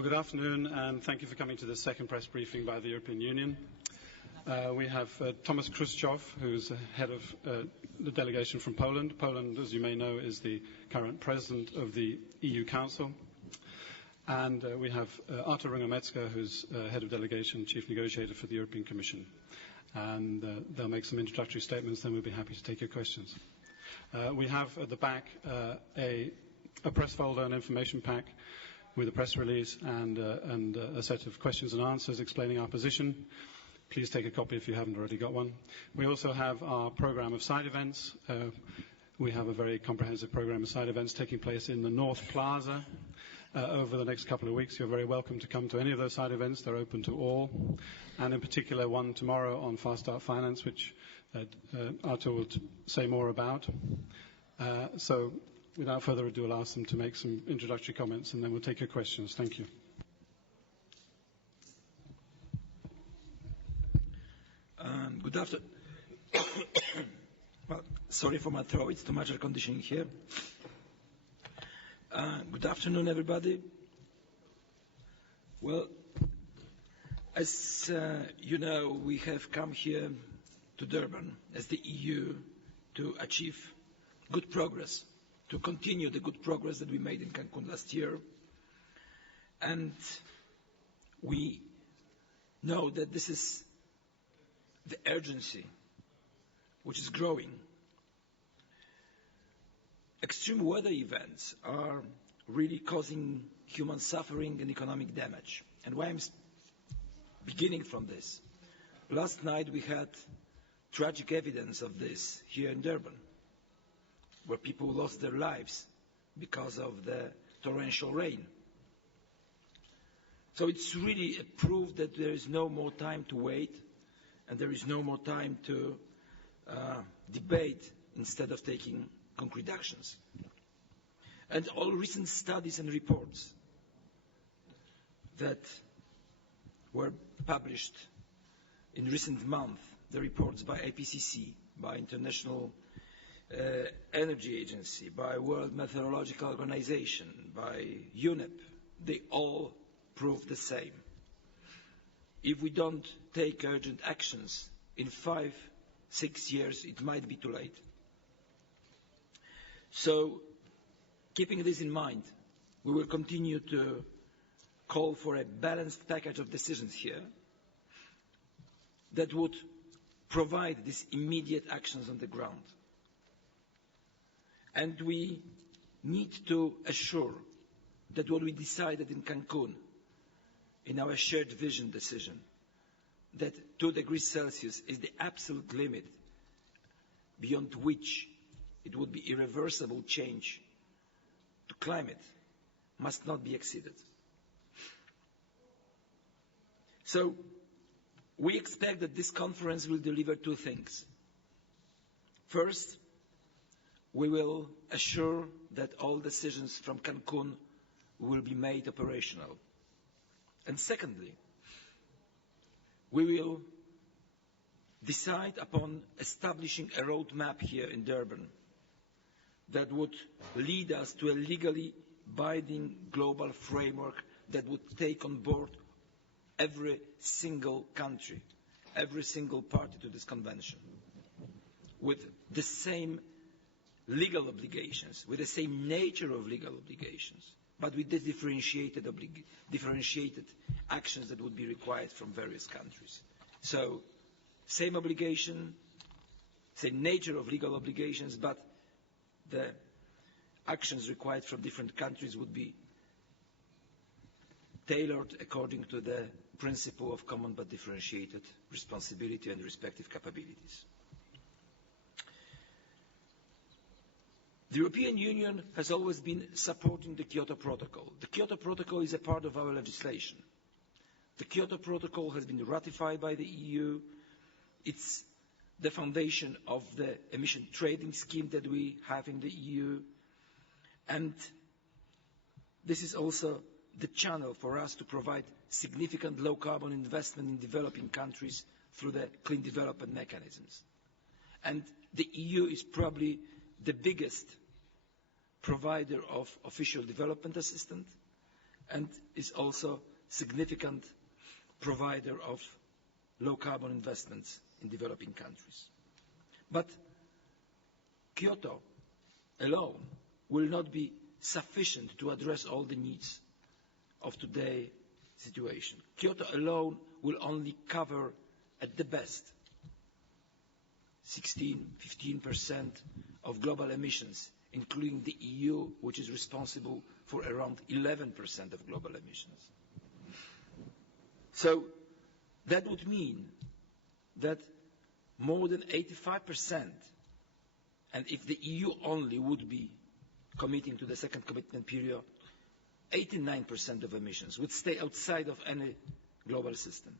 Well, good afternoon, and thank you for coming to this second press briefing by the European Union. We have Thomas Khrushchev, who's head of the delegation from Poland. Poland, as you may know, is the current president of the EU Council. And we have Artur Runge-Metzger, who's head of delegation, chief negotiator for the European Commission. And they'll make some introductory statements, then we'll be happy to take your questions. We have at the back a press folder, an information pack, with a press release and a set of questions and answers explaining our position. Please take a copy if you haven't already got one. We also have our program of side events. We have a very comprehensive program of side events taking place in the North Plaza over the next couple of weeks. You're very welcome to come to any of those side events. They're open to all. And in particular, one tomorrow on Fast Start Finance, which Artur will say more about. So without further ado, I'll ask them to make some introductory comments, and then we'll take your questions. Thank you. Good afternoon. Well, sorry for my throat. It's too much air conditioning here. Good afternoon, everybody. Well, as you know, we have come here to Durban as the EU to achieve good progress, to continue the good progress that we made in Cancun last year. And we know that this is the urgency which is growing. Extreme weather events are really causing human suffering and economic damage. And why I'm beginning from this? Last night we had tragic evidence of this here in Durban, where people lost their lives because of the torrential rain. So it's really a proof that there is no more time to wait, and there is no more time to debate instead of taking concrete actions. And all recent studies and reports that were published in recent months, the reports by IPCC, by International Energy Agency, by World Meteorological Organization, by UNEP, they all prove the same. If we don't take urgent actions, in 5-6 years, it might be too late. So, keeping this in mind, we will continue to call for a balanced package of decisions here that would provide these immediate actions on the ground. And we need to assure that what we decided in Cancun, in our shared vision decision, that 2 degrees Celsius is the absolute limit beyond which it would be irreversible change to climate, must not be exceeded. So, we expect that this conference will deliver 2 things. First, we will assure that all decisions from Cancun will be made operational. And secondly, we will decide upon establishing a roadmap here in Durban that would lead us to a legally binding global framework that would take on board every single country, every single party to this convention, with the same legal obligations, with the same nature of legal obligations, but with the differentiated actions that would be required from various countries. So, same obligation, same nature of legal obligations, but the actions required from different countries would be tailored according to the principle of common but differentiated responsibility and respective capabilities. The European Union has always been supporting the Kyoto Protocol. The Kyoto Protocol is a part of our legislation. The Kyoto Protocol has been ratified by the EU. It's the foundation of the emission trading scheme that we have in the EU. And this is also the channel for us to provide significant low-carbon investment in developing countries through the clean development mechanisms. And the EU is probably the biggest provider of official development assistance and is also significant provider of low-carbon investments in developing countries. But Kyoto alone will not be sufficient to address all the needs of today's situation. Kyoto alone will only cover, at the best, 15% of global emissions, including the EU, which is responsible for around 11% of global emissions. So that would mean that more than 85%, and if the EU only would be committing to the second commitment period, 89% of emissions would stay outside of any global system.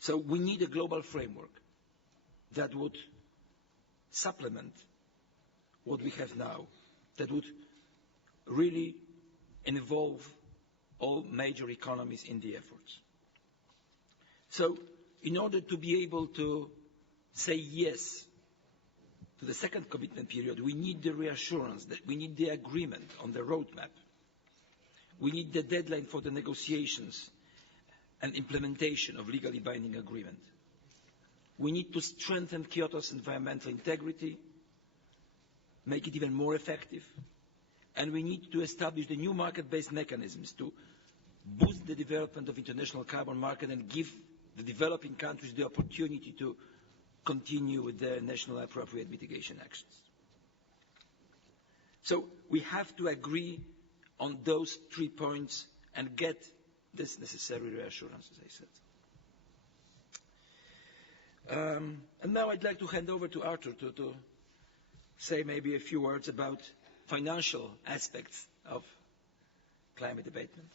So we need a global framework that would supplement what we have now, that would really involve all major economies in the efforts. So in order to be able to say yes to the second commitment period, we need the reassurance, that we need the agreement on the roadmap. We need the deadline for the negotiations and implementation of legally binding agreement. We need to strengthen Kyoto's environmental integrity, make it even more effective, and we need to establish the new market-based mechanisms to boost the development of international carbon market and give the developing countries the opportunity to continue with their national appropriate mitigation actions. So we have to agree on those 3 points and get this necessary reassurance, as I said. And now I'd like to hand over to Arthur to say maybe a few words about financial aspects of climate abatement.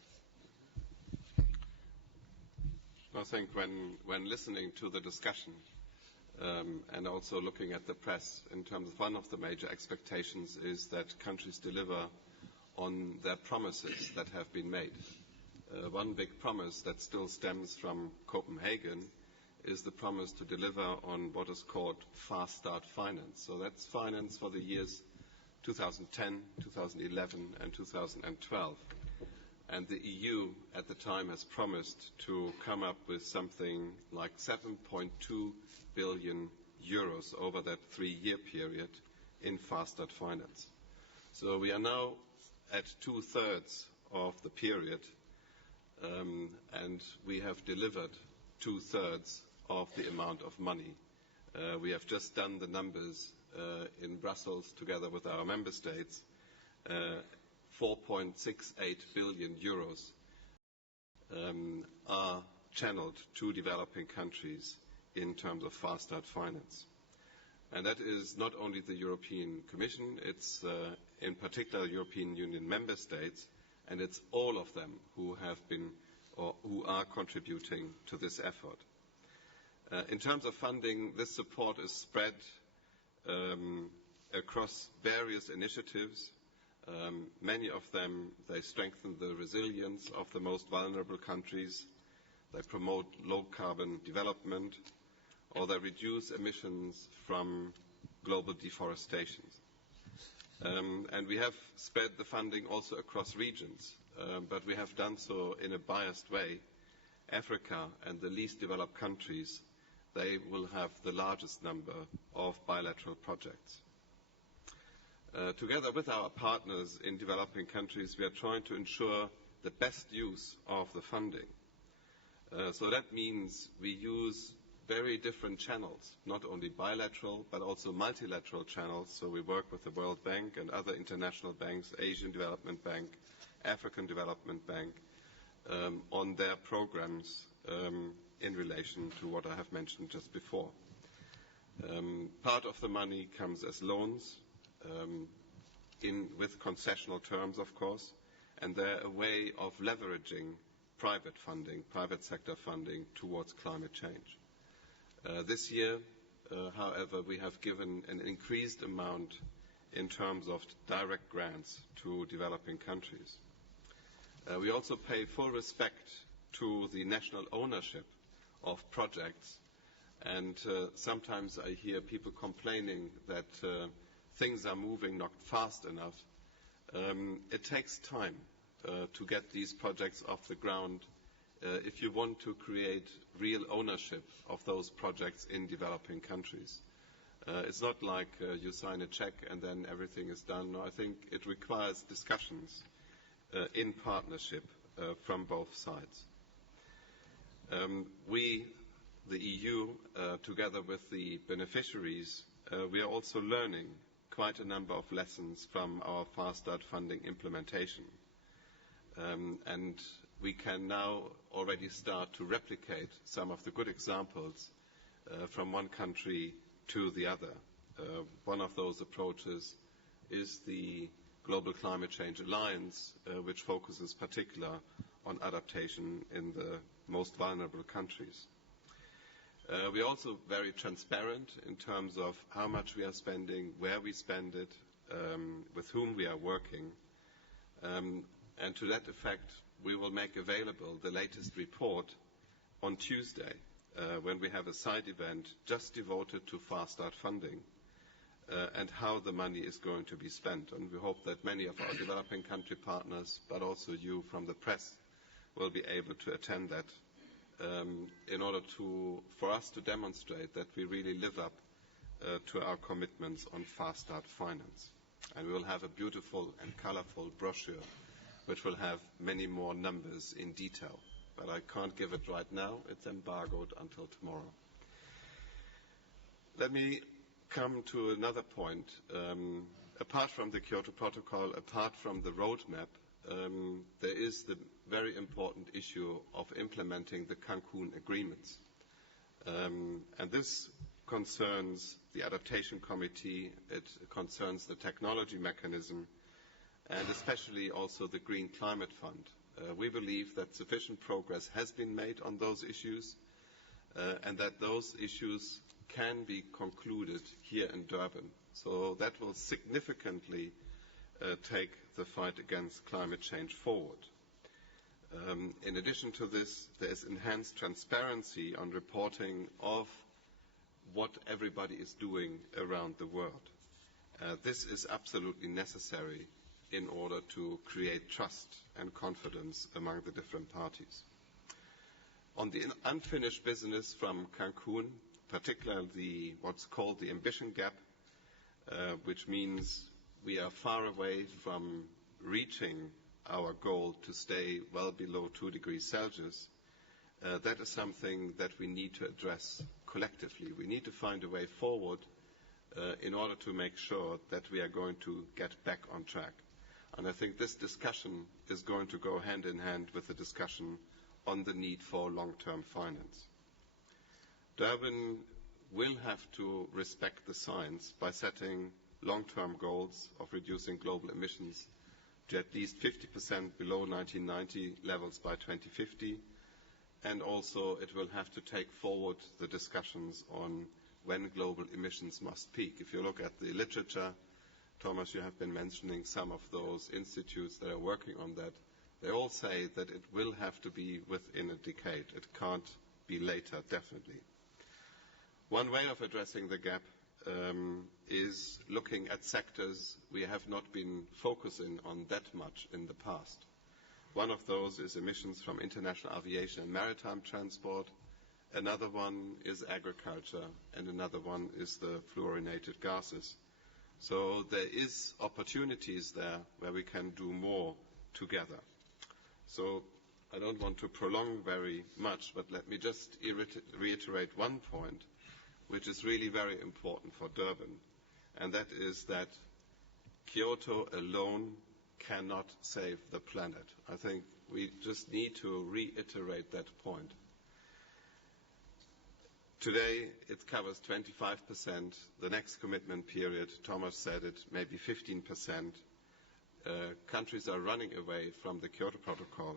I think when listening to the discussion and also looking at the press, in terms of one of the major expectations is that countries deliver on their promises that have been made. One big promise that still stems from Copenhagen is the promise to deliver on what is called Fast Start Finance. So that's finance for the years 2010, 2011 and 2012. And the EU at the time has promised to come up with something like 7.2 billion euros over that 3-year period in Fast Start Finance. So we are now at 2/3 of the period, and we have delivered 2/3 of the amount of money. We have just done the numbers in Brussels together with our member states. 4.68 billion euros are channeled to developing countries in terms of Fast Start Finance. And that is not only the European Commission, it's in particular European Union member states, and it's all of them who have been or who are contributing to this effort. In terms of funding, this support is spread across various initiatives. Many of them, they strengthen the resilience of the most vulnerable countries, they promote low-carbon development, or they reduce emissions from global deforestation. And we have spread the funding also across regions, but we have done so in a biased way. Africa and the least developed countries, they will have the largest number of bilateral projects. Together with our partners in developing countries, we are trying to ensure the best use of the funding. So that means we use very different channels, not only bilateral, but also multilateral channels. So we work with the World Bank and other international banks, Asian Development Bank, African Development Bank, on their programs in relation to what I have mentioned just before. Part of the money comes as loans, with concessional terms, of course, and they're a way of leveraging private funding, private sector funding towards climate change. This year, however, we have given an increased amount in terms of direct grants to developing countries. We also pay full respect to the national ownership of projects, and sometimes I hear people complaining that things are moving not fast enough. It takes time to get these projects off the ground if you want to create real ownership of those projects in developing countries. It's not like you sign a check and then everything is done. No, I think it requires discussions in partnership from both sides. We, the EU, together with the beneficiaries, we are also learning quite a number of lessons from our Fast Start funding implementation. And we can now already start to replicate some of the good examples from one country to the other. One of those approaches is the Global Climate Change Alliance, which focuses particularly on adaptation in the most vulnerable countries. We are also very transparent in terms of how much we are spending, where we spend it, with whom we are working. And to that effect, we will make available the latest report on Tuesday, when we have a side event just devoted to Fast Start funding and how the money is going to be spent. And we hope that many of our developing country partners, but also you from the press, will be able to attend that in order for us to demonstrate that we really live up to our commitments on Fast Start finance. And we will have a beautiful and colorful brochure which will have many more numbers in detail. But I can't give it right now. It's embargoed until tomorrow. Let me come to another point. Apart from the Kyoto Protocol, apart from the roadmap, there is the very important issue of implementing the Cancun agreements. And this concerns the Adaptation Committee, it concerns the technology mechanism, and especially also the Green Climate Fund. We believe that sufficient progress has been made on those issues and that those issues can be concluded here in Durban. So that will significantly take the fight against climate change forward. In addition to this, there is enhanced transparency on reporting of what everybody is doing around the world. This is absolutely necessary in order to create trust and confidence among the different parties. On the unfinished business from Cancun, particularly what's called the ambition gap, which means we are far away from reaching our goal to stay well below 2 degrees Celsius, that is something that we need to address collectively. We need to find a way forward in order to make sure that we are going to get back on track. And I think this discussion is going to go hand in hand with the discussion on the need for long-term finance. Durban will have to respect the science by setting long-term goals of reducing global emissions to at least 50% below 1990 levels by 2050. And also it will have to take forward the discussions on when global emissions must peak. If you look at the literature, Thomas, you have been mentioning some of those institutes that are working on that. They all say that it will have to be within a decade. It can't be later, definitely. One way of addressing the gap is looking at sectors we have not been focusing on that much in the past. One of those is emissions from international aviation and maritime transport. Another one is agriculture, and another one is the fluorinated gases. So there is opportunities there where we can do more together. So I don't want to prolong very much, but let me just reiterate one point, which is really very important for Durban, and that is that Kyoto alone cannot save the planet. I think we just need to reiterate that point. Today, it covers 25%. The next commitment period, Thomas said it, maybe 15%. Countries are running away from the Kyoto Protocol.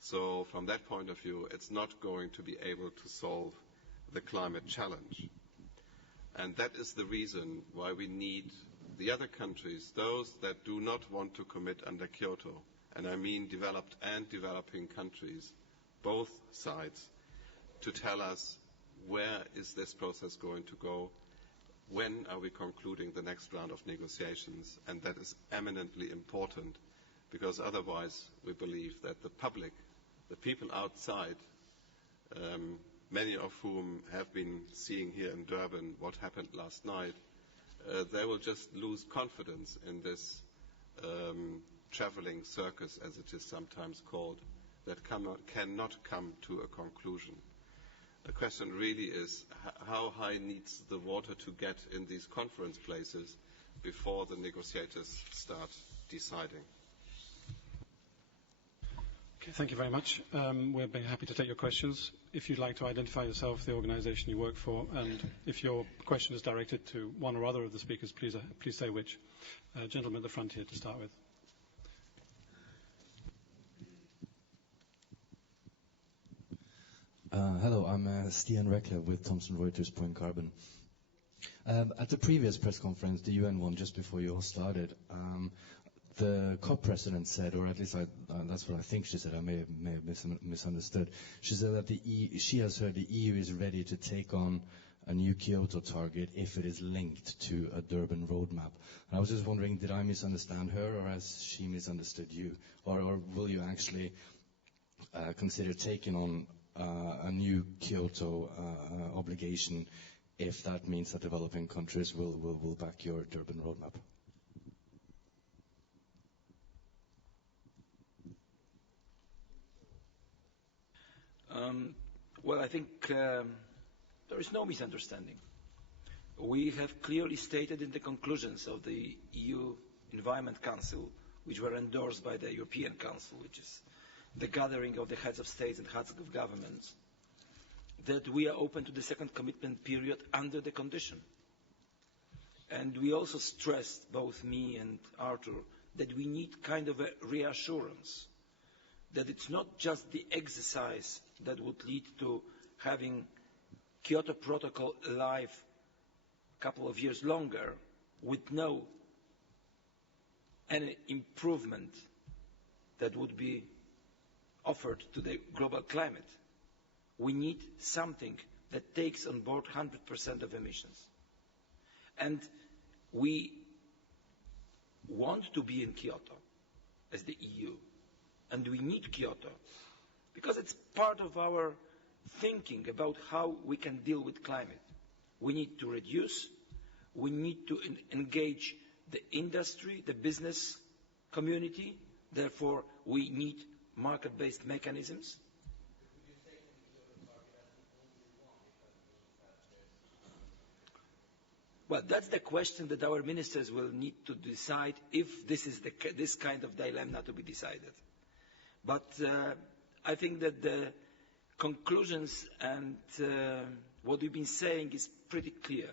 So from that point of view, it's not going to be able to solve the climate challenge. And that is the reason why we need the other countries, those that do not want to commit under Kyoto, and I mean developed and developing countries, both sides, to tell us where is this process going to go, when are we concluding the next round of negotiations, and that is eminently important because otherwise we believe that the public, the people outside, many of whom have been seeing here in Durban what happened last night, they will just lose confidence in this traveling circus, as it is sometimes called, that cannot come to a conclusion. The question really is how high needs the water to get in these conference places before the negotiators start deciding. Okay, thank you very much. We'll be happy to take your questions. If you'd like to identify yourself, the organization you work for, and if your question is directed to one or other of the speakers, please say which. Gentleman at the front here to start with. Hello, I'm Stian Reckler with Thomson Reuters Point Carbon. At the previous press conference, the UN one, just before you all started, the COP president said, or at least that's what I think she said, I may have misunderstood. She said that she has heard the EU is ready to take on a new Kyoto target if it is linked to a Durban roadmap. And I was just wondering, did I misunderstand her, or has she misunderstood you? Or will you actually consider taking on a new Kyoto obligation if that means that developing countries will back your Durban roadmap? Well, I think there is no misunderstanding. We have clearly stated in the conclusions of the EU Environment Council, which were endorsed by the European Council, which is the gathering of the heads of states and heads of governments, that we are open to the second commitment period under the condition. And we also stressed, both me and Arthur, that we need kind of a reassurance that it's not just the exercise that would lead to having Kyoto Protocol alive a couple of years longer with no any improvement that would be offered to the global climate. We need something that takes on board 100% of emissions. And we want to be in Kyoto as the EU. And we need Kyoto because it's part of our thinking about how we can deal with climate. We need to reduce, we need to engage the industry, the business community, therefore we need market-based mechanisms. Well, that's the question that our ministers will need to decide if this is this kind of dilemma to be decided. But I think that the conclusions and what we've been saying is pretty clear.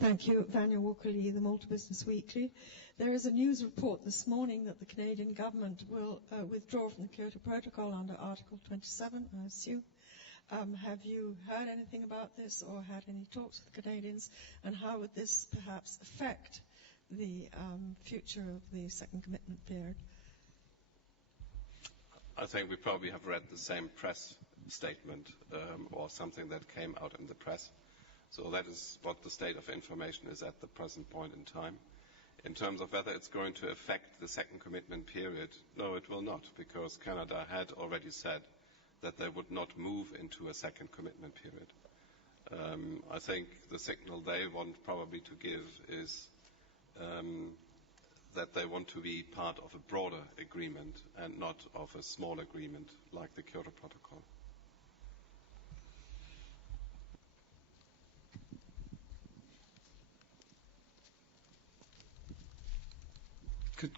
Thank you. Vanya Walker-Lee, the Malta Business Weekly. There is a news report this morning that the Canadian government will withdraw from the Kyoto Protocol under Article 27, I assume. Have you heard anything about this or had any talks with the Canadians? And how would this perhaps affect the future of the second commitment period? I think we probably have read the same press statement or something that came out in the press. So that is what the state of information is at the present point in time. In terms of whether it's going to affect the second commitment period, no, it will not, because Canada had already said that they would not move into a second commitment period. I think the signal they want probably to give is that they want to be part of a broader agreement and not of a small agreement like the Kyoto Protocol.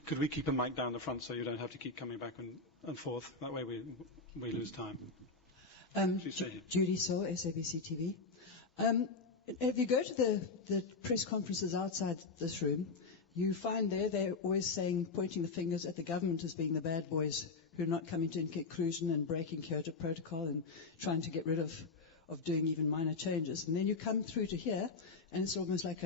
Could we keep a mic down the front so you don't have to keep coming back and forth? That way we lose time. Judy Saw, SABC TV. If you go to the press conferences outside this room, you find they're always saying, pointing the fingers at the government as being the bad boys who are not coming to a conclusion and breaking Kyoto Protocol and trying to get rid of doing even minor changes. And then you come through to here, and it's almost like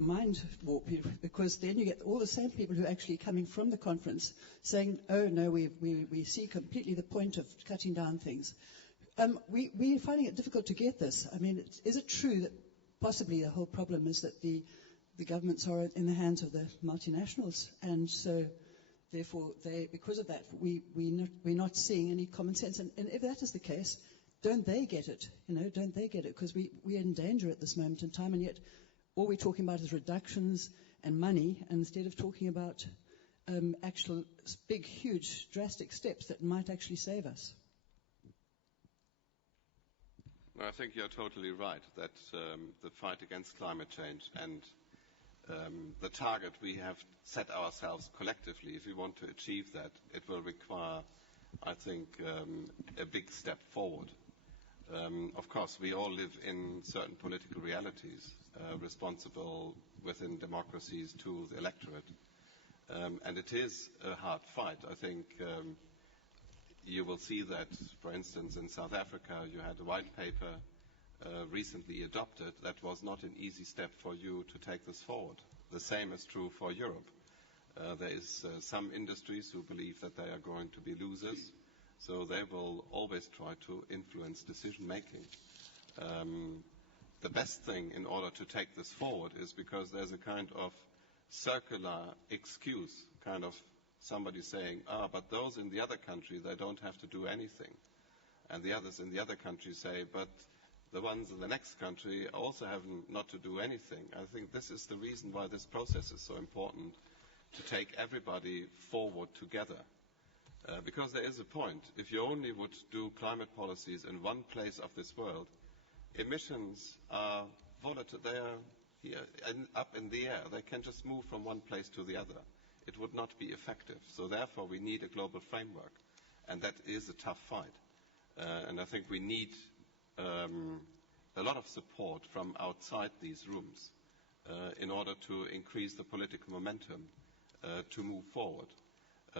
mind warp you, because then you get all the same people who are actually coming from the conference saying, oh no, we see completely the point of cutting down things. We're finding it difficult to get this. I mean, is it true that possibly the whole problem is that the governments are in the hands of the multinationals, and so therefore because of that we're not seeing any common sense? And if that is the case, don't they get it? Don't they get it? Because we're in danger at this moment in time, and yet all we're talking about is reductions and money, instead of talking about actual big, huge, drastic steps that might actually save us. I think you're totally right that the fight against climate change and the target we have set ourselves collectively, if we want to achieve that, it will require, I think, a big step forward. Of course, we all live in certain political realities, responsible within democracies to the electorate. And it is a hard fight. I think you will see that, for instance, in South Africa, you had a white paper recently adopted. That was not an easy step for you to take this forward. The same is true for Europe. There is some industries who believe that they are going to be losers, so they will always try to influence decision making. The best thing in order to take this forward is because there's a kind of circular excuse, kind of somebody saying, but those in the other country, they don't have to do anything. And the others in the other country say, but the ones in the next country also have not to do anything. I think this is the reason why this process is so important, to take everybody forward together. Because there is a point. If you only would do climate policies in one place of this world, emissions are volatile. They are here and up in the air. They can just move from one place to the other. It would not be effective. So therefore, we need a global framework. And that is a tough fight. And I think we need a lot of support from outside these rooms in order to increase the political momentum to move forward.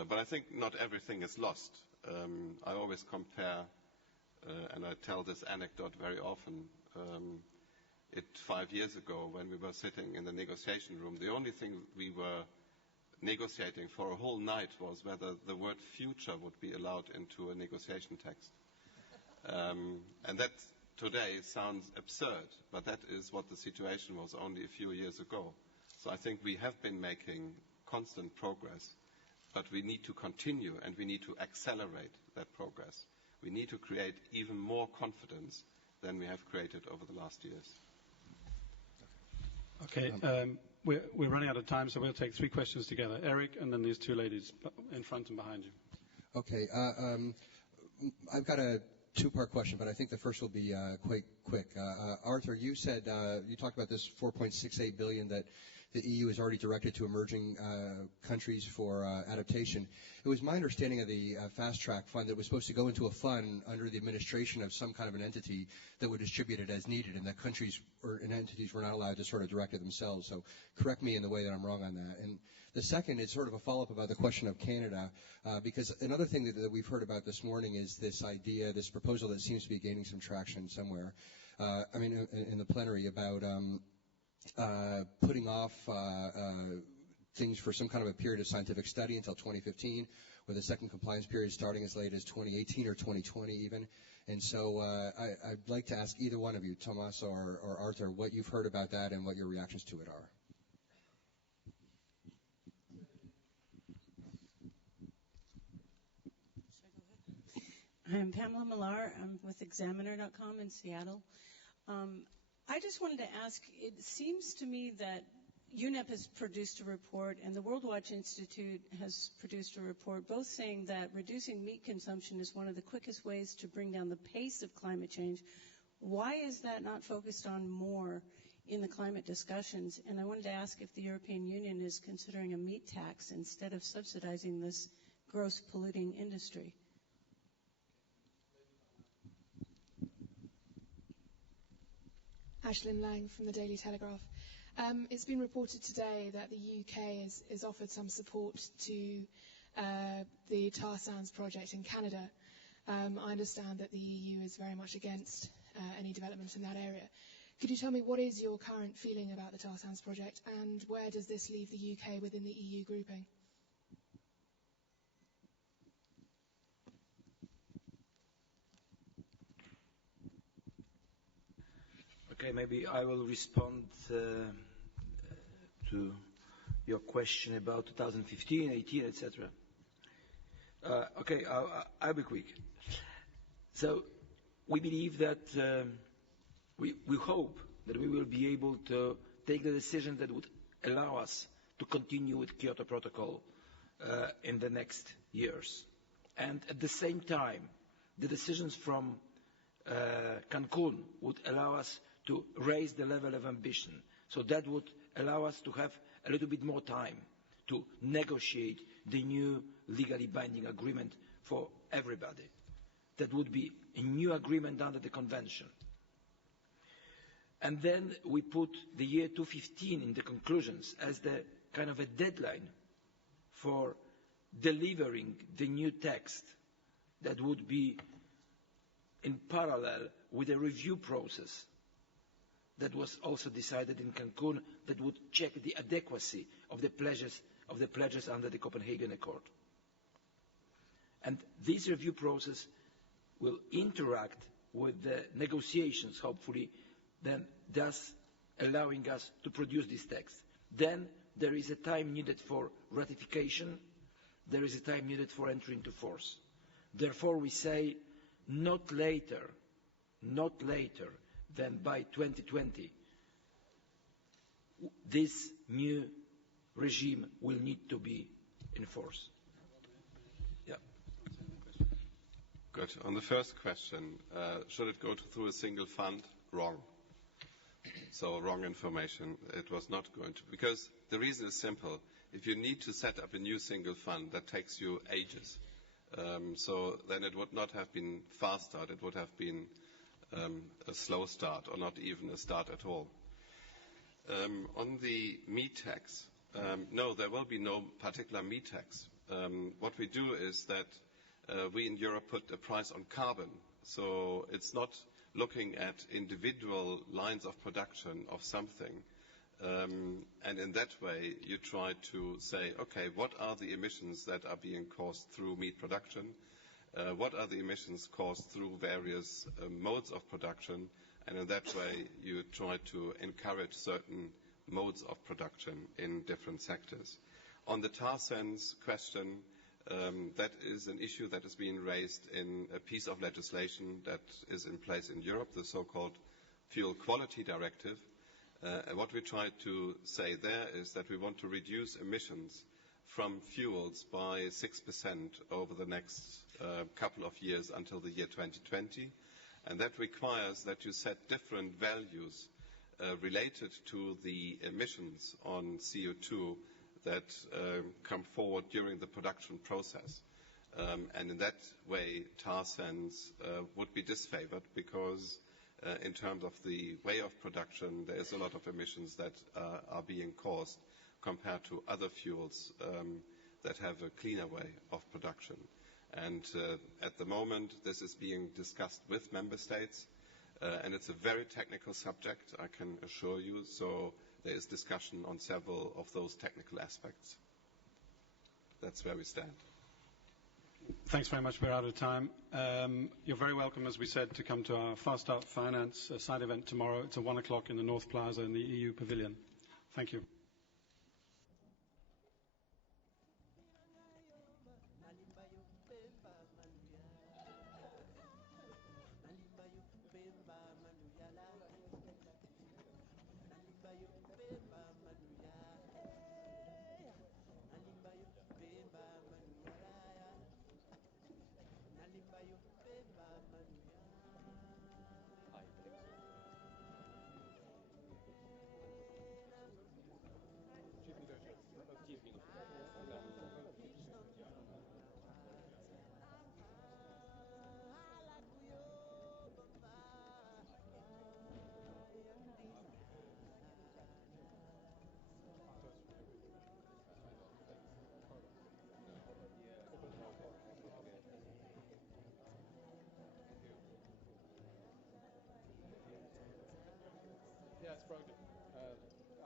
But I think not everything is lost. I always compare, and I tell this anecdote very often, 5 years ago when we were sitting in the negotiation room, the only thing we were negotiating for a whole night was whether the word future would be allowed into a negotiation text. And that today sounds absurd, but that is what the situation was only a few years ago. So I think we have been making constant progress, but we need to continue and we need to accelerate that progress. We need to create even more confidence than we have created over the last years. Okay, we're running out of time, so we'll take 3 questions together. Eric, and then these 2 ladies in front and behind you. Okay, I've got a 2-part question, but I think the first will be quite quick. Arthur, you said, you talked about this 4.68 billion that the EU has already directed to emerging countries for adaptation. It was my understanding of the Fast Track Fund that it was supposed to go into a fund under the administration of some kind of an entity that would distribute it as needed, and that countries and entities were not allowed to sort of direct it themselves. So correct me in the way that I'm wrong on that. And the second is sort of a follow-up about the question of Canada, because another thing that we've heard about this morning is this idea, this proposal that seems to be gaining some traction somewhere, in the plenary about putting off things for some kind of a period of scientific study until 2015, with a second compliance period starting as late as 2018 or 2020 even. And so I'd like to ask either one of you, Thomas or Arthur, what you've heard about that and what your reactions to it are. I'm Pamela Millar. I'm with Examiner.com in Seattle. I just wanted to ask, it seems to me that UNEP has produced a report and the World Watch Institute has produced a report, both saying that reducing meat consumption is one of the quickest ways to bring down the pace of climate change. Why is that not focused on more in the climate discussions? And I wanted to ask if the European Union is considering a meat tax instead of subsidizing this gross polluting industry. Ashlyn Lang from the Daily Telegraph. It's been reported today that the UK has offered some support to the tar sands project in Canada. I understand that the EU is very much against any development in that area. Could you tell me what is your current feeling about the tar sands project, and where does this leave the UK within the EU grouping? Okay, maybe I will respond to your question about 2015, 18, etc. Okay, I'll be quick. So we believe that we hope that we will be able to take the decision that would allow us to continue with Kyoto Protocol in the next years. And at the same time, the decisions from Cancun would allow us to raise the level of ambition. So that would allow us to have a little bit more time to negotiate the new legally binding agreement for everybody. That would be a new agreement under the convention. And then we put the year 2015 in the conclusions as the kind of a deadline for delivering the new text that would be in parallel with a review process that was also decided in Cancun that would check the adequacy of the pledges under the Copenhagen Accord. And this review process will interact with the negotiations, hopefully, then thus allowing us to produce this text. Then there is a time needed for ratification, there is a time needed for entry into force. Therefore, we say not later than by 2020, this new regime will need to be enforced. Yeah. Good. On the first question, should it go through a single fund? Wrong. So wrong information. It was not going to, because the reason is simple. If you need to set up a new single fund, that takes you ages. So then it would not have been fast start. It would have been a slow start, or not even a start at all. On the meat tax, no, there will be no particular meat tax. What we do is that we in Europe put a price on carbon. So it's not looking at individual lines of production of something. And in that way, you try to say, okay, what are the emissions that are being caused through meat production? What are the emissions caused through various modes of production? And in that way, you try to encourage certain modes of production in different sectors. On the tar sands question, that is an issue that is being raised in a piece of legislation that is in place in Europe, the so-called Fuel Quality Directive. And what we try to say there is that we want to reduce emissions from fuels by 6% over the next couple of years until the year 2020. And that requires that you set different values related to the emissions on CO2 that come forward during the production process. And in that way, tar sands would be disfavored because in terms of the way of production, there is a lot of emissions that are being caused compared to other fuels that have a cleaner way of production. And at the moment, this is being discussed with member states, and it's a very technical subject, I can assure you. So there is discussion on several of those technical aspects. That's where we stand. Thanks very much. We're out of time. You're very welcome, as we said, to come to our Fast Start Finance side event tomorrow. It's at 1 o'clock in the North Plaza in the EU Pavilion. Thank you.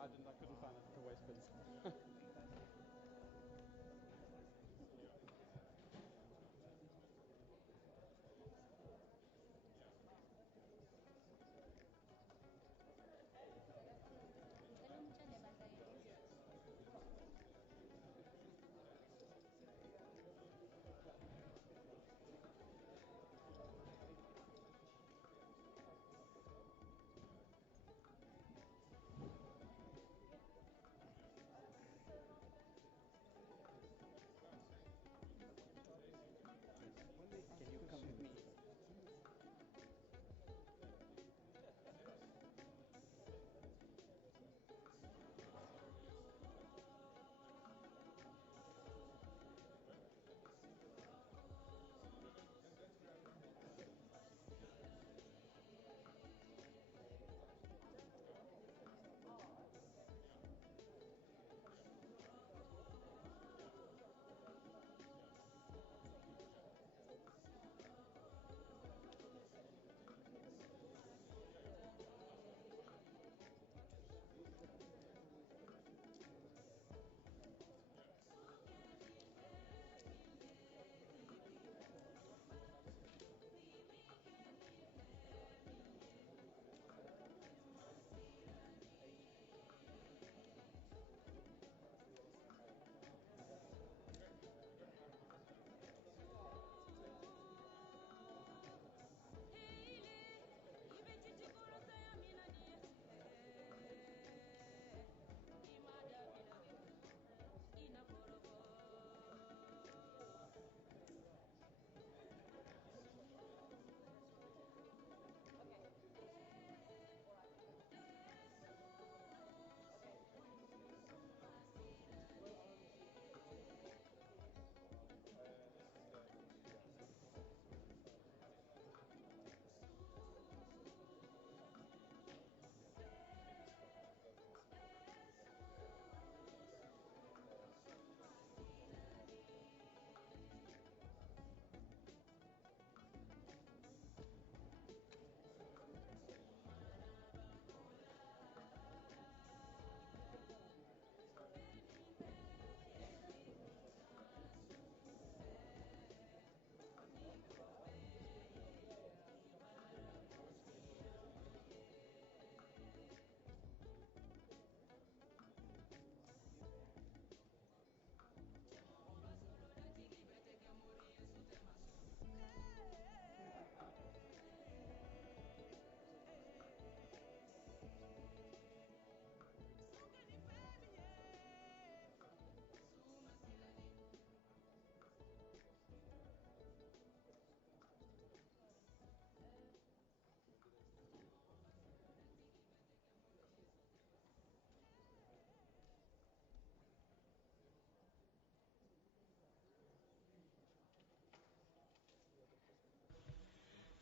I couldn't find it at the waste bin. Can you come with me?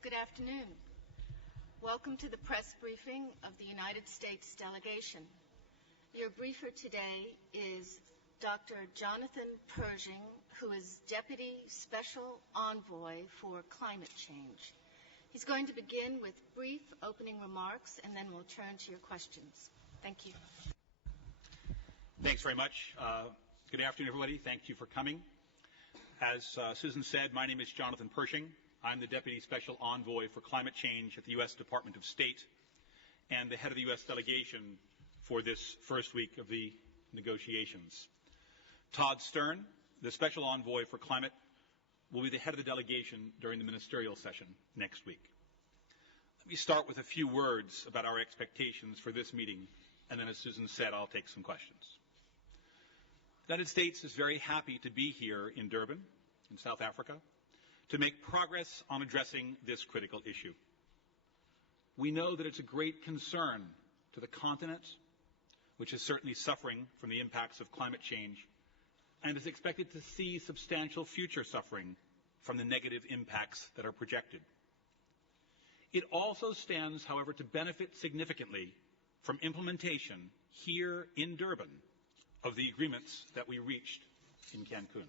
Good afternoon. Welcome to the press briefing of the United States delegation. Your briefer today is Dr. Jonathan Pershing, who is Deputy Special Envoy for Climate Change. He's going to begin with brief opening remarks, and then we'll turn to your questions. Thank you. Thanks very much. Good afternoon, everybody. Thank you for coming. As Susan said, my name is Jonathan Pershing. I'm the Deputy Special Envoy for Climate Change at the U.S. Department of State and the head of the U.S. delegation for this first week of the negotiations. Todd Stern, the Special Envoy for Climate, will be the head of the delegation during the ministerial session next week. Let me start with a few words about our expectations for this meeting, and then, as Susan said, I'll take some questions. The United States is very happy to be here in Durban, in South Africa, to make progress on addressing this critical issue. We know that it's a great concern to the continent, which is certainly suffering from the impacts of climate change, and is expected to see substantial future suffering from the negative impacts that are projected. It also stands, however, to benefit significantly from implementation here in Durban of the agreements that we reached in Cancun.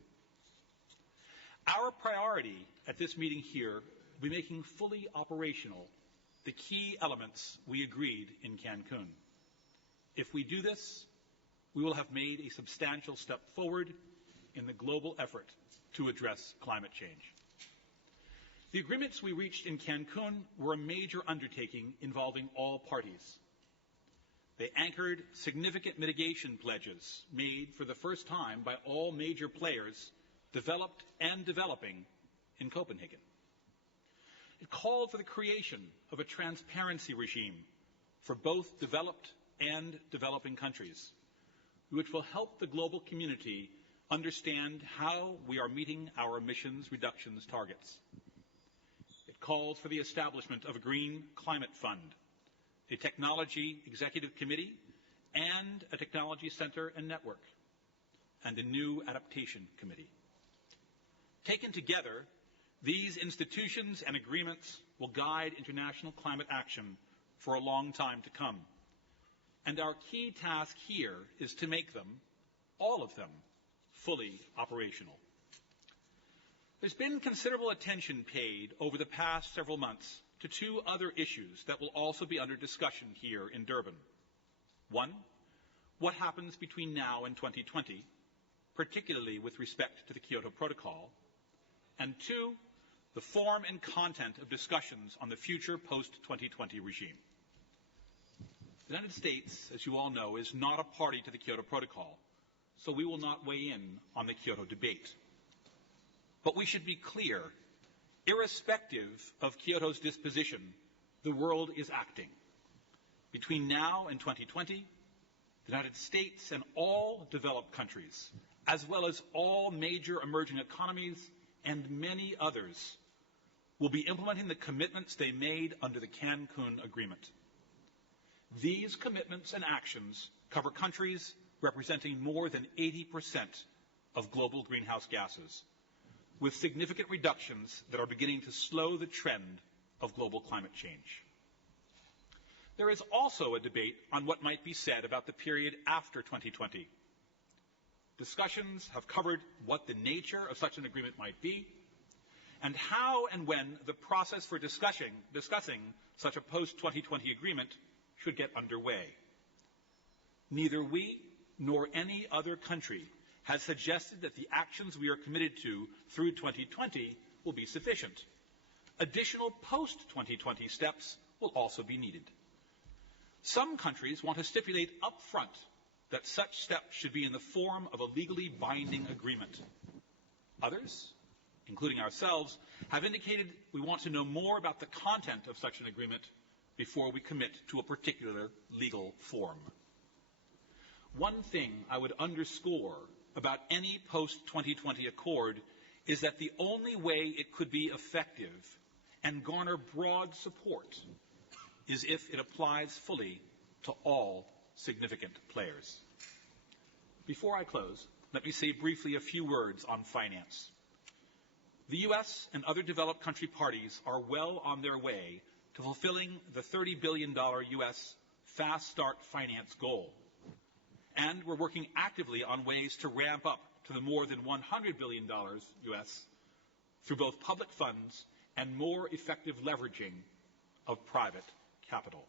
Our priority at this meeting here will be making fully operational the key elements we agreed in Cancun. If we do this, we will have made a substantial step forward in the global effort to address climate change. The agreements we reached in Cancun were a major undertaking involving all parties. They anchored significant mitigation pledges made for the first time by all major players, developed and developing, in Copenhagen. It called for the creation of a transparency regime for both developed and developing countries, which will help the global community understand how we are meeting our emissions reductions targets. It called for the establishment of a Green Climate Fund, a technology executive committee, and a technology center and network, and a new adaptation committee. Taken together, these institutions and agreements will guide international climate action for a long time to come. And our key task here is to make them, all of them, fully operational. There's been considerable attention paid over the past several months to two other issues that will also be under discussion here in Durban. One, what happens between now and 2020, particularly with respect to the Kyoto Protocol. And two, the form and content of discussions on the future post-2020 regime. The United States, as you all know, is not a party to the Kyoto Protocol, so we will not weigh in on the Kyoto debate. But we should be clear, irrespective of Kyoto's disposition, the world is acting. Between now and 2020, the United States and all developed countries, as well as all major emerging economies and many others, will be implementing the commitments they made under the Cancun Agreement. These commitments and actions cover countries representing more than 80% of global greenhouse gases, with significant reductions that are beginning to slow the trend of global climate change. There is also a debate on what might be said about the period after 2020. Discussions have covered what the nature of such an agreement might be, and how and when the process for discussing such a post-2020 agreement should get underway. Neither we nor any other country has suggested that the actions we are committed to through 2020 will be sufficient. Additional post-2020 steps will also be needed. Some countries want to stipulate up front that such steps should be in the form of a legally binding agreement. Others, including ourselves, have indicated we want to know more about the content of such an agreement before we commit to a particular legal form. One thing I would underscore about any post-2020 accord is that the only way it could be effective and garner broad support is if it applies fully to all significant players. Before I close, let me say briefly a few words on finance. The U.S. and other developed country parties are well on their way to fulfilling the $30 billion U.S. Fast Start finance goal. And we're working actively on ways to ramp up to the more than $100 billion U.S. through both public funds and more effective leveraging of private capital.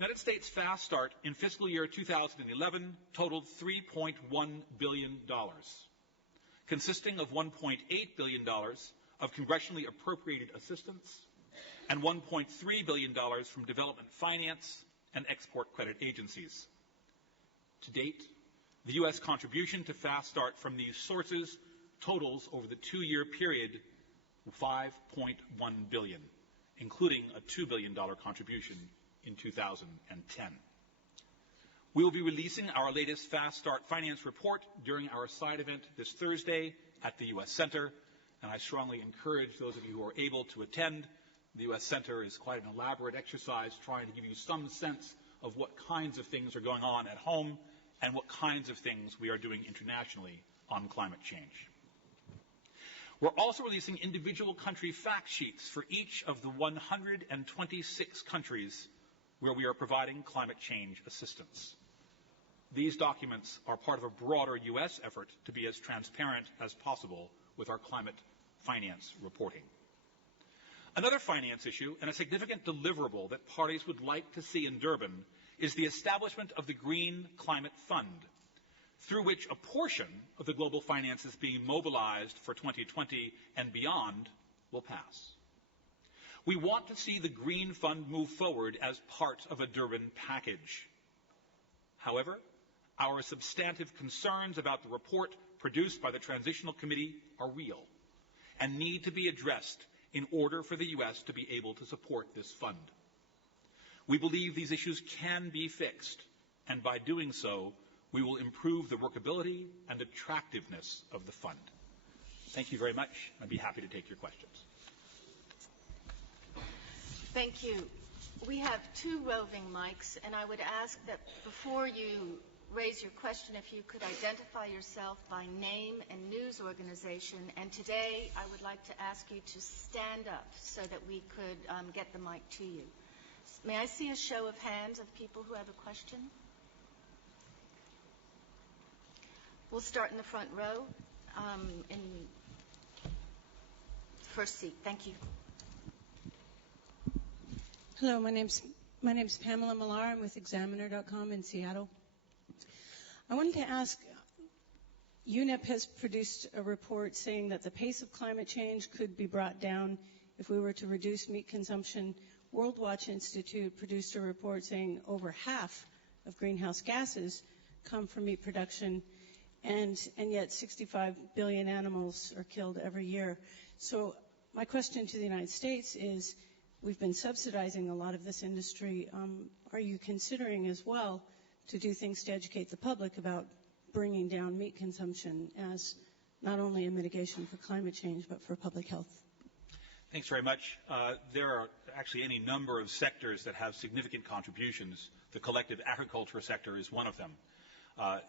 United States Fast Start in fiscal year 2011 totaled $3.1 billion, consisting of $1.8 billion of congressionally appropriated assistance and $1.3 billion from development finance and export credit agencies. To date, the U.S. contribution to Fast Start from these sources totals over the two-year period $5.1 billion, including a $2 billion contribution in 2010. We will be releasing our latest Fast Start finance report during our side event this Thursday at the U.S. Center, and I strongly encourage those of you who are able to attend. The U.S. Center is quite an elaborate exercise trying to give you some sense of what kinds of things are going on at home and what kinds of things we are doing internationally on climate change. We're also releasing individual country fact sheets for each of the 126 countries where we are providing climate change assistance. These documents are part of a broader U.S. effort to be as transparent as possible with our climate finance reporting. Another finance issue and a significant deliverable that parties would like to see in Durban is the establishment of the Green Climate Fund, through which a portion of the global finances being mobilized for 2020 and beyond will pass. We want to see the Green Fund move forward as part of a Durban package. However, our substantive concerns about the report produced by the Transitional Committee are real and need to be addressed in order for the U.S. to be able to support this fund. We believe these issues can be fixed, and by doing so, we will improve the workability and attractiveness of the fund. Thank you very much. I'd be happy to take your questions. Thank you. We have 2 roving mics, and I would ask that before you raise your question, if you could identify yourself by name and news organization. And today, I would like to ask you to stand up so that we could get the mic to you. May I see a show of hands of people who have a question? We'll start in the front row, in first seat. Thank you. Hello, my name's Pamela Millar. I'm with Examiner.com in Seattle. I wanted to ask, UNEP has produced a report saying that the pace of climate change could be brought down if we were to reduce meat consumption. World Watch Institute produced a report saying over half of greenhouse gases come from meat production, and yet 65 billion animals are killed every year. So my question to the United States is, we've been subsidizing a lot of this industry. Are you considering as well to do things to educate the public about bringing down meat consumption as not only a mitigation for climate change, but for public health? Thanks very much. There are actually any number of sectors that have significant contributions. The collective agriculture sector is one of them.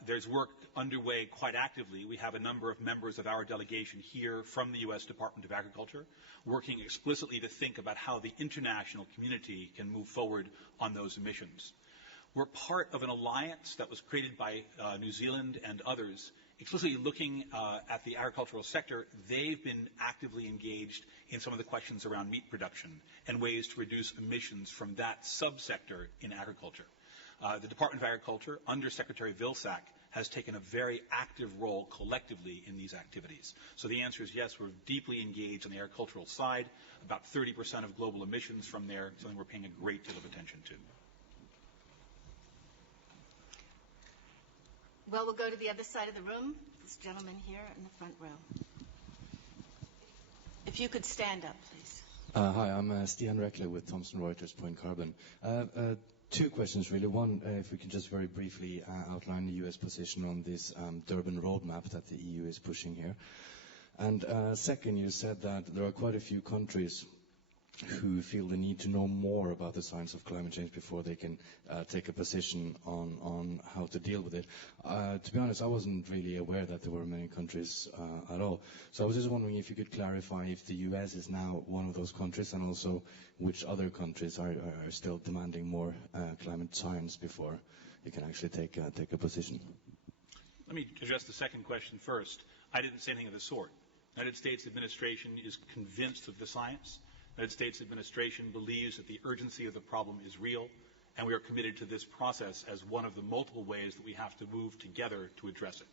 There's work underway quite actively. We have a number of members of our delegation here from the U.S. Department of Agriculture working explicitly to think about how the international community can move forward on those emissions. We're part of an alliance that was created by New Zealand and others, explicitly looking at the agricultural sector. They've been actively engaged in some of the questions around meat production and ways to reduce emissions from that subsector in agriculture. The Department of Agriculture, under Secretary Vilsack, has taken a very active role collectively in these activities. So the answer is yes, we're deeply engaged on the agricultural side. About 30% of global emissions from there, something we're paying a great deal of attention to. Well, we'll go to the other side of the room. This gentleman here in the front row. If you could stand up, please. Hi, I'm Stian Reckler with Thomson Reuters Point Carbon. 2 questions, really. One, if we can just very briefly outline the U.S. position on this Durban roadmap that the EU is pushing here. And second, you said that there are quite a few countries who feel the need to know more about the science of climate change before they can take a position on how to deal with it. To be honest, I wasn't really aware that there were many countries at all. So I was just wondering if you could clarify if the US is now one of those countries, and also which other countries are still demanding more climate science before you can actually take a position. Let me address the second question first. I didn't say anything of the sort. The United States administration is convinced of the science. The United States administration believes that the urgency of the problem is real, and we are committed to this process as one of the multiple ways that we have to move together to address it.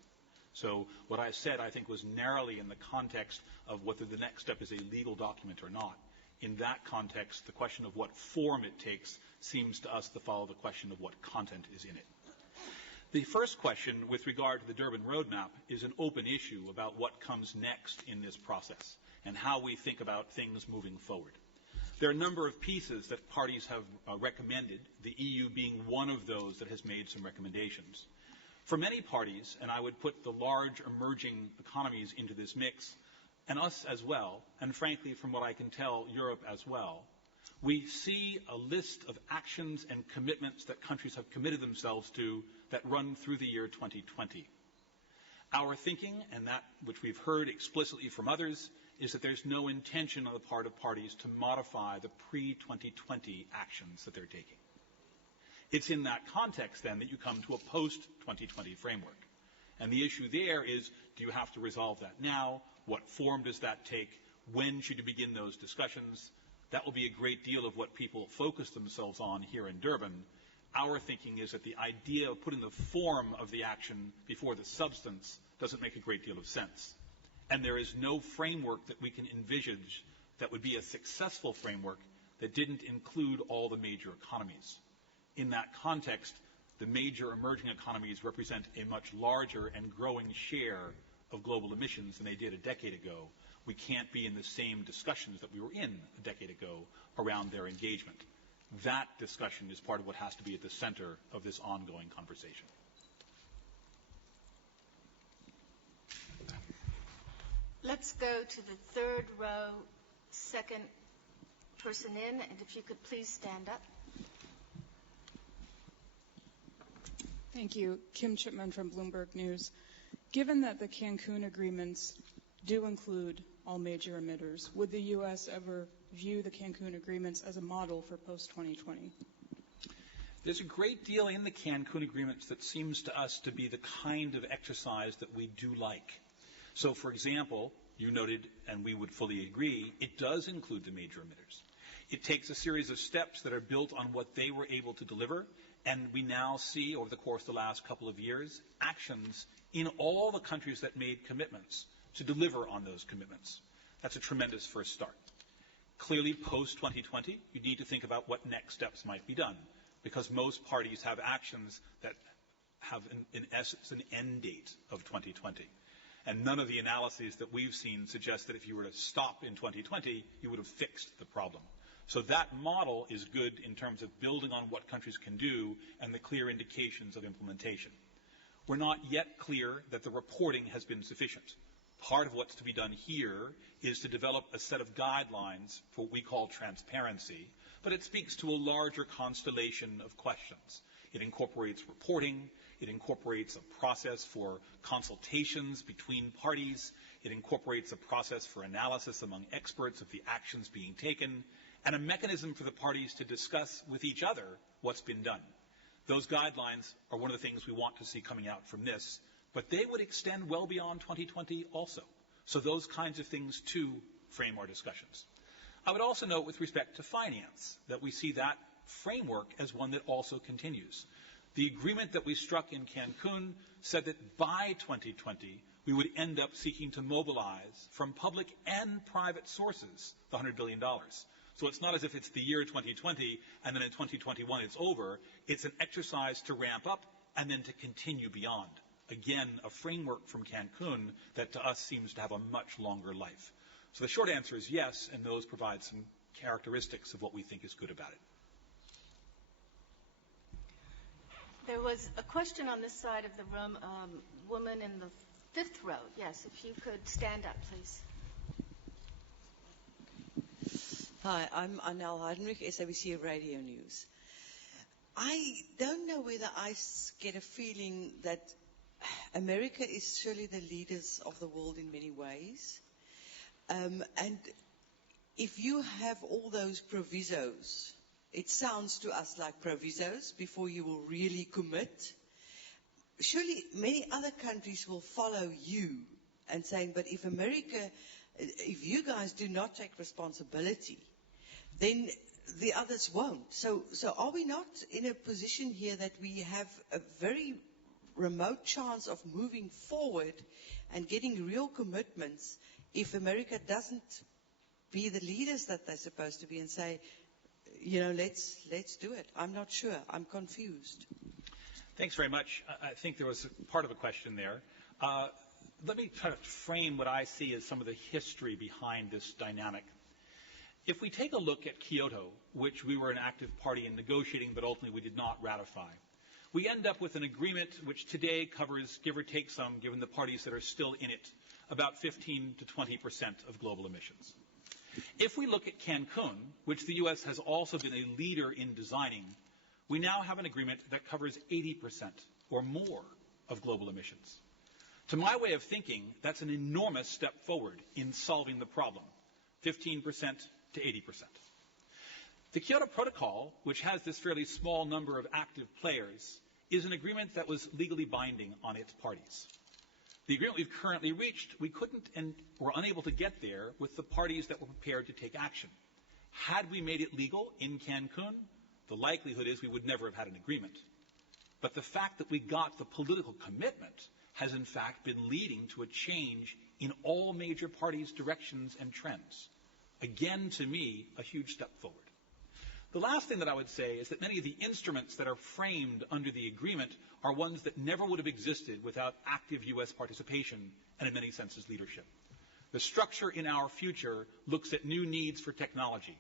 So what I said, I think, was narrowly in the context of whether the next step is a legal document or not. In that context, the question of what form it takes seems to us to follow the question of what content is in it. The first question with regard to the Durban Roadmap is an open issue about what comes next in this process and how we think about things moving forward. There are a number of pieces that parties have recommended, the EU being one of those that has made some recommendations. For many parties, and I would put the large emerging economies into this mix, and us as well, and frankly, from what I can tell, Europe as well, we see a list of actions and commitments that countries have committed themselves to that run through the year 2020. Our thinking, and that which we've heard explicitly from others, is that there's no intention on the part of parties to modify the pre-2020 actions that they're taking. It's in that context, then, that you come to a post-2020 framework. And the issue there is, do you have to resolve that now? What form does that take? When should you begin those discussions? That will be a great deal of what people focus themselves on here in Durban. Our thinking is that the idea of putting the form of the action before the substance doesn't make a great deal of sense. And there is no framework that we can envisage that would be a successful framework that didn't include all the major economies. In that context, the major emerging economies represent a much larger and growing share of global emissions than they did a decade ago. We can't be in the same discussions that we were in a decade ago around their engagement. That discussion is part of what has to be at the center of this ongoing conversation. Let's go to the third row, second person in, and if you could please stand up. Thank you. Kim Chipman from Bloomberg News. Given that the Cancun agreements do include all major emitters, would the U.S. ever view the Cancun agreements as a model for post-2020? There's a great deal in the Cancun agreements that seems to us to be the kind of exercise that we do like. So, for example, you noted, and we would fully agree, it does include the major emitters. It takes a series of steps that are built on what they were able to deliver, and we now see, over the course of the last couple of years, actions in all the countries that made commitments to deliver on those commitments. That's a tremendous first start. Clearly, post-2020, you need to think about what next steps might be done, because most parties have actions that have, in essence, an end date of 2020. And none of the analyses that we've seen suggest that if you were to stop in 2020, you would have fixed the problem. So that model is good in terms of building on what countries can do and the clear indications of implementation. We're not yet clear that the reporting has been sufficient. Part of what's to be done here is to develop a set of guidelines for what we call transparency, but it speaks to a larger constellation of questions. It incorporates reporting. It incorporates a process for consultations between parties. It incorporates a process for analysis among experts of the actions being taken, and a mechanism for the parties to discuss with each other what's been done. Those guidelines are one of the things we want to see coming out from this, but they would extend well beyond 2020 also. So those kinds of things, too, frame our discussions. I would also note with respect to finance that we see that framework as one that also continues. The agreement that we struck in Cancun said that by 2020, we would end up seeking to mobilize from public and private sources the $100 billion. So it's not as if it's the year 2020 and then in 2021 it's over. It's an exercise to ramp up and then to continue beyond. Again, a framework from Cancun that to us seems to have a much longer life. So the short answer is yes, and those provide some characteristics of what we think is good about it. There was a question on this side of the room, woman in the fifth row. Yes, if you could stand up, please. Hi, I'm Anel Heidenrich, SABC Radio News. I don't know whether I get a feeling that America is surely the leaders of the world in many ways. And if you have all those provisos, it sounds to us like provisos before you will really commit. Surely many other countries will follow you and saying, but if America, if you guys do not take responsibility, then the others won't. So are we not in a position here that we have a very remote chance of moving forward and getting real commitments if America doesn't be the leaders that they're supposed to be and say, you know, let's do it? I'm not sure. I'm confused. Thanks very much. I think there was part of a question there. Let me try to frame what I see as some of the history behind this dynamic. If we take a look at Kyoto, which we were an active party in negotiating, but ultimately we did not ratify, we end up with an agreement which today covers, give or take some, given the parties that are still in it, about 15 to 20% of global emissions. If we look at Cancun, which the U.S. has also been a leader in designing, we now have an agreement that covers 80% or more of global emissions. To my way of thinking, that's an enormous step forward in solving the problem, 15% to 80%. The Kyoto Protocol, which has this fairly small number of active players, is an agreement that was legally binding on its parties. The agreement we've currently reached, we couldn't and were unable to get there with the parties that were prepared to take action. Had we made it legal in Cancun, the likelihood is we would never have had an agreement. But the fact that we got the political commitment has in fact been leading to a change in all major parties' directions and trends. Again, to me, a huge step forward. The last thing that I would say is that many of the instruments that are framed under the agreement are ones that never would have existed without active U.S. participation and, in many senses, leadership. The structure in our future looks at new needs for technology.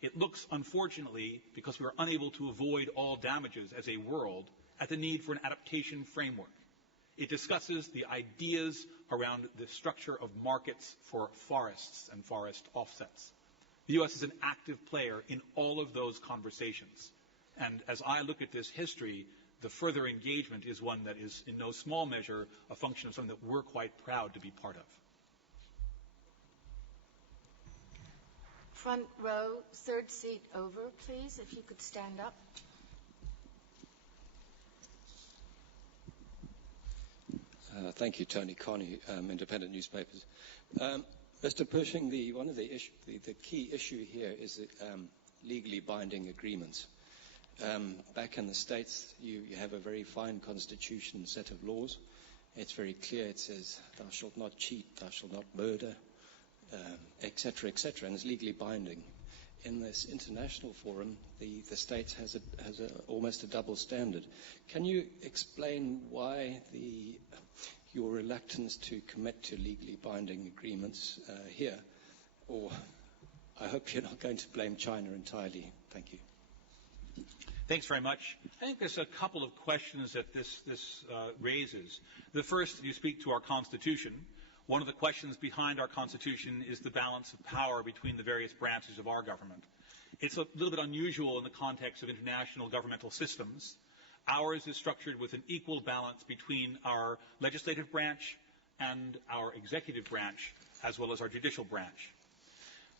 It looks, unfortunately, because we are unable to avoid all damages as a world, at the need for an adaptation framework. It discusses the ideas around the structure of markets for forests and forest offsets. The U.S. is an active player in all of those conversations. And as I look at this history, the further engagement is one that is in no small measure a function of something that we're quite proud to be part of. Front row, third seat over, please, if you could stand up. Thank you, Tony Connie, Independent Newspapers. Mr. Pershing, the key issue here is legally binding agreements. Back in the States, you have a very fine constitution set of laws. It's very clear. It says, thou shalt not cheat, thou shalt not murder, etc., and it's legally binding. In this international forum, the States has almost a double standard. Can you explain why your reluctance to commit to legally binding agreements here? Or I hope you're not going to blame China entirely. Thank you. Thanks very much. I think there's a couple of questions that this raises. The first, you speak to our Constitution. One of the questions behind our Constitution is the balance of power between the various branches of our government. It's a little bit unusual in the context of international governmental systems. Ours is structured with an equal balance between our legislative branch and our executive branch, as well as our judicial branch.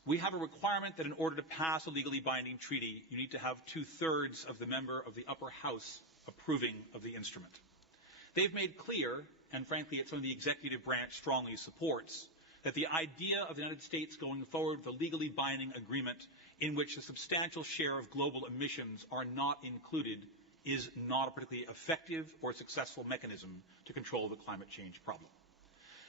We have a requirement that in order to pass a legally binding treaty, you need to have 2/3 of the member of the upper house approving of the instrument. They've made clear, and frankly it's something the executive branch strongly supports, that the idea of the United States going forward with a legally binding agreement in which a substantial share of global emissions are not included is not a particularly effective or successful mechanism to control the climate change problem.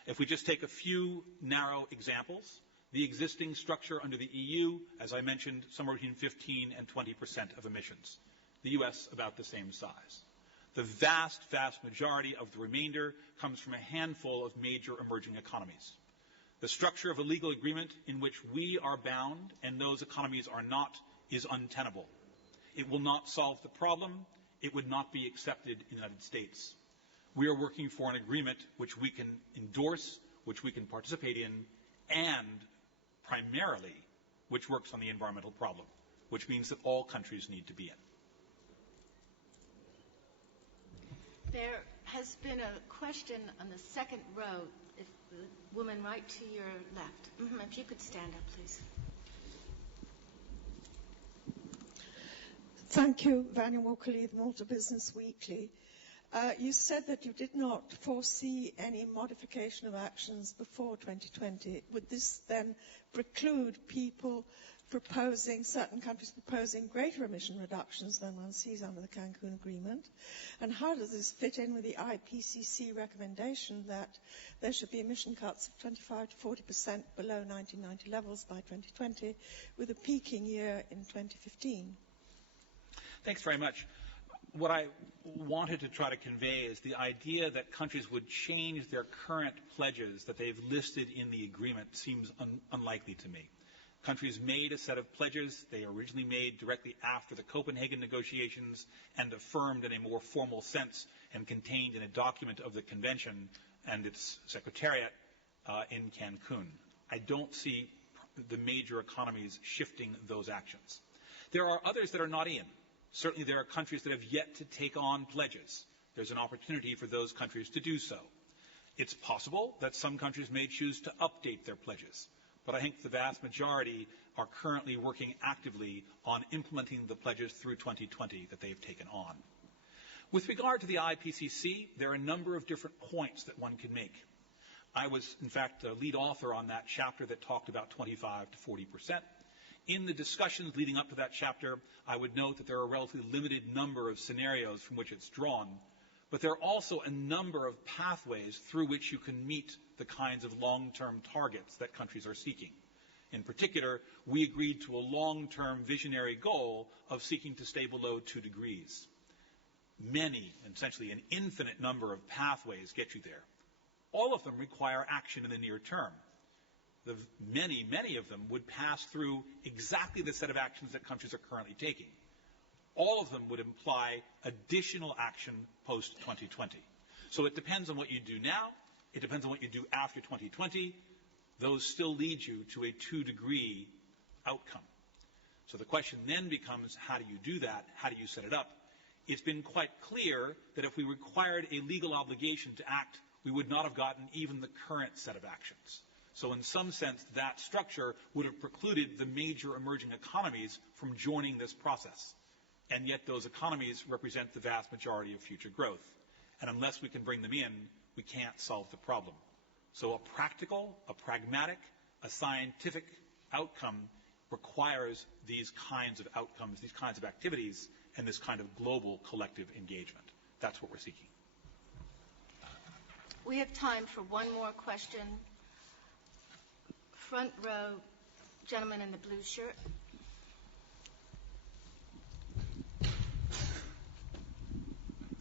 If we just take a few narrow examples, the existing structure under the EU, as I mentioned, somewhere between 15 and 20% of emissions. The US about the same size. The vast majority of the remainder comes from a handful of major emerging economies. The structure of a legal agreement in which we are bound and those economies are not is untenable. It will not solve the problem. It would not be accepted in the United States. We are working for an agreement which we can endorse, which we can participate in, and primarily which works on the environmental problem, which means that all countries need to be in. There has been a question on the second row. If the woman right to your left. If you could stand up, please. Thank you, Vanya Walkley, the Malta Business Weekly. You said that you did not foresee any modification of actions before 2020. Would this then preclude certain countries proposing greater emission reductions than one sees under the Cancun Agreement? And how does this fit in with the IPCC recommendation that there should be emission cuts of 25 to 40% below 1990 levels by 2020, with a peaking year in 2015? Thanks very much. What I wanted to try to convey is the idea that countries would change their current pledges that they've listed in the agreement seems unlikely to me. Countries made a set of pledges. They originally made directly after the Copenhagen negotiations and affirmed in a more formal sense and contained in a document of the convention and its secretariat in Cancun. I don't see the major economies shifting those actions. There are others that are not in. Certainly there are countries that have yet to take on pledges. There's an opportunity for those countries to do so. It's possible that some countries may choose to update their pledges, but I think the vast majority are currently working actively on implementing the pledges through 2020 that they've taken on. With regard to the IPCC, there are a number of different points that one can make. I was, in fact, the lead author on that chapter that talked about 25 to 40%. In the discussions leading up to that chapter, I would note that there are a relatively limited number of scenarios from which it's drawn, but there are also a number of pathways through which you can meet the kinds of long-term targets that countries are seeking. In particular, we agreed to a long-term visionary goal of seeking to stay below 2 degrees. Many, essentially an infinite number of pathways get you there. All of them require action in the near term. Many of them would pass through exactly the set of actions that countries are currently taking. All of them would imply additional action post-2020. So it depends on what you do now. It depends on what you do after 2020. Those still lead you to a 2-degree outcome. So the question then becomes, how do you do that? How do you set it up? It's been quite clear that if we required a legal obligation to act, we would not have gotten even the current set of actions. So in some sense, that structure would have precluded the major emerging economies from joining this process. And yet those economies represent the vast majority of future growth. And unless we can bring them in, we can't solve the problem. So a practical, a pragmatic, a scientific outcome requires these kinds of outcomes, these kinds of activities, and this kind of global collective engagement. That's what we're seeking. We have time for one more question. Front row, gentleman in the blue shirt.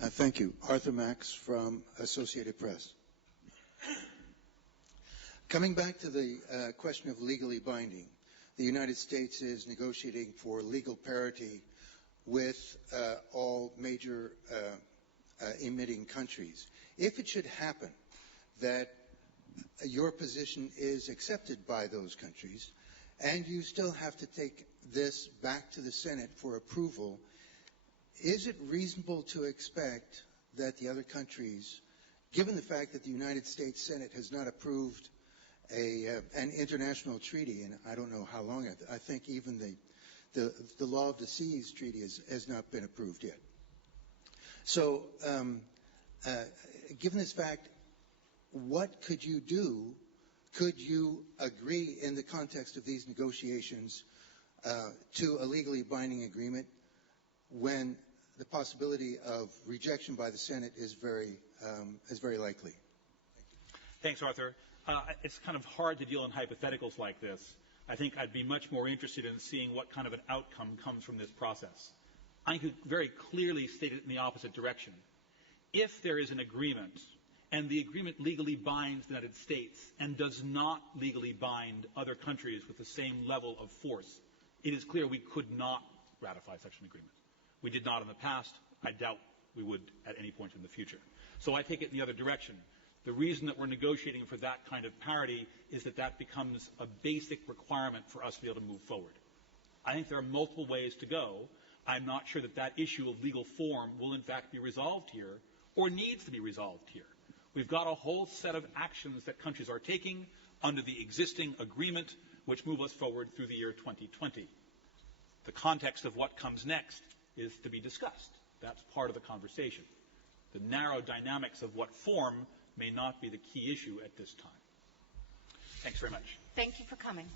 Thank you. Arthur Max from Associated Press. Coming back to the question of legally binding, the United States is negotiating for legal parity with all major emitting countries. If it should happen that your position is accepted by those countries and you still have to take this back to the Senate for approval, is it reasonable to expect that the other countries, given the fact that the United States Senate has not approved an international treaty, and I don't know how long, I think even the Law of the Seas Treaty has not been approved yet. So given this fact, what could you do? Could you agree in the context of these negotiations to a legally binding agreement when the possibility of rejection by the Senate is very likely? Thanks, Arthur. It's kind of hard to deal in hypotheticals like this. I think I'd be much more interested in seeing what kind of an outcome comes from this process. I could very clearly state it in the opposite direction. If there is an agreement, and the agreement legally binds the United States and does not legally bind other countries with the same level of force, it is clear we could not ratify such an agreement. We did not in the past. I doubt we would at any point in the future. So I take it in the other direction. The reason that we're negotiating for that kind of parity is that that becomes a basic requirement for us to be able to move forward. I think there are multiple ways to go. I'm not sure that that issue of legal form will in fact be resolved here or needs to be resolved here. We've got a whole set of actions that countries are taking under the existing agreement which move us forward through the year 2020. The context of what comes next is to be discussed. That's part of the conversation. The narrow dynamics of what form may not be the key issue at this time. Thanks very much. Thank you for coming.